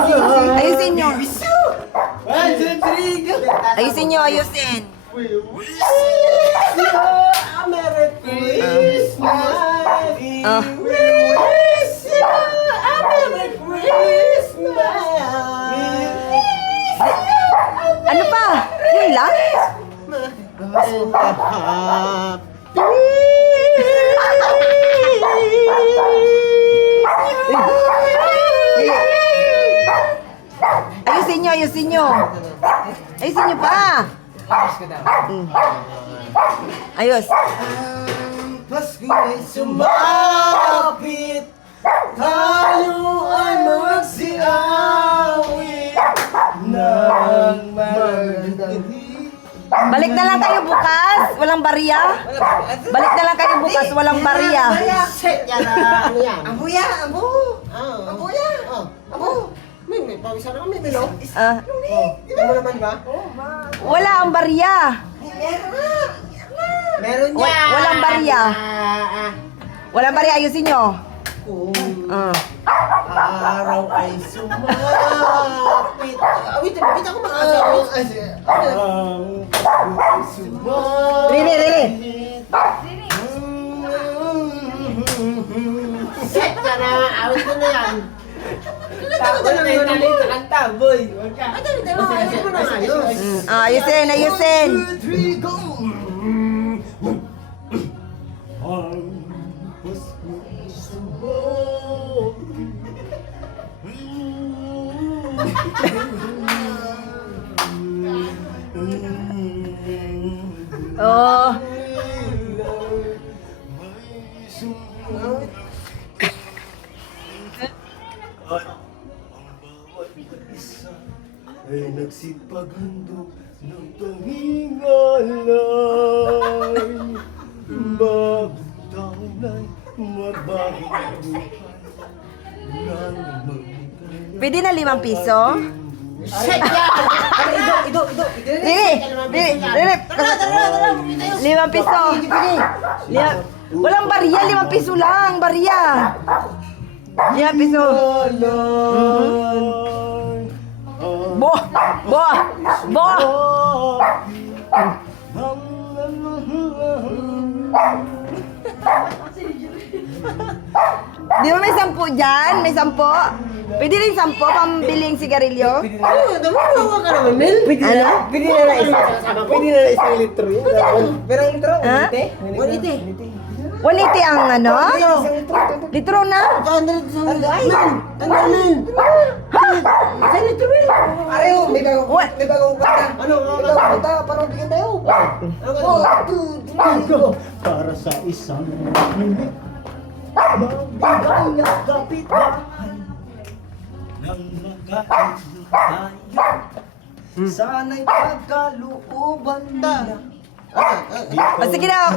Ayusin nyo. Ayusin nyo, ayusin. Merry Christmas. Ah. Merry Christmas. Ano pa? Yun lang? Ayusin nyo, ayusin nyo. Ayusin nyo pa. Ayos. Pasko ay sumapit, tayo ay magsiawit ng magandang. Balik na lang kayo bukas. Walang bariya. Balik na lang kayo bukas. Walang bariya. Set yan na ano yan? Ambuya, ambu. Ah, Ambuya. Ambo. May pawisan na kami, Milo. Ah, Ito mo naman ba? wala ang bariya. Meron niya. Walang bariya. Walang bariya. Ayusin nyo. Kung Ah. araw ay sumapit. Wait ako makakasapit. Ang Pasko ay sumapit. Rili, rili. Set ka na. Awit ko na yan. Kanta, boy. Huwag ka. Ayos mo na ayos. Ah, ayusin, ayusin. 2, 3, go! Ang Pasko ay sumapit. Oh. At ang bawat isa ay nagsipaghandog ng pangingalay. Bagong taon ay mabagong buhay nang magkaya. Pwede na 5 piso? Set yan! Ido! Rili, rili, rili. 5 piso. Walang bariya. 5 piso lang. Bariya. 5 piso. Bo! Bo! Bo! Di ba may 10 dyan? May 10? Pwede rin 10 pambiling sigarilyo? Damawa ka naman, Mel. Pwede na isang litro yun. Pero ang litro, Ha? 180. 180 ang ano? Litro na? Isang litro eh. Areho, may bagong kanta. Ano? May bagong kanta, parang bigyan tayo. Oh, 2, 3, go. Para sa isang minute, magbigay ng kapitbahay nang magkailo tayo. Sana'y pagkalooban nila. O sige na,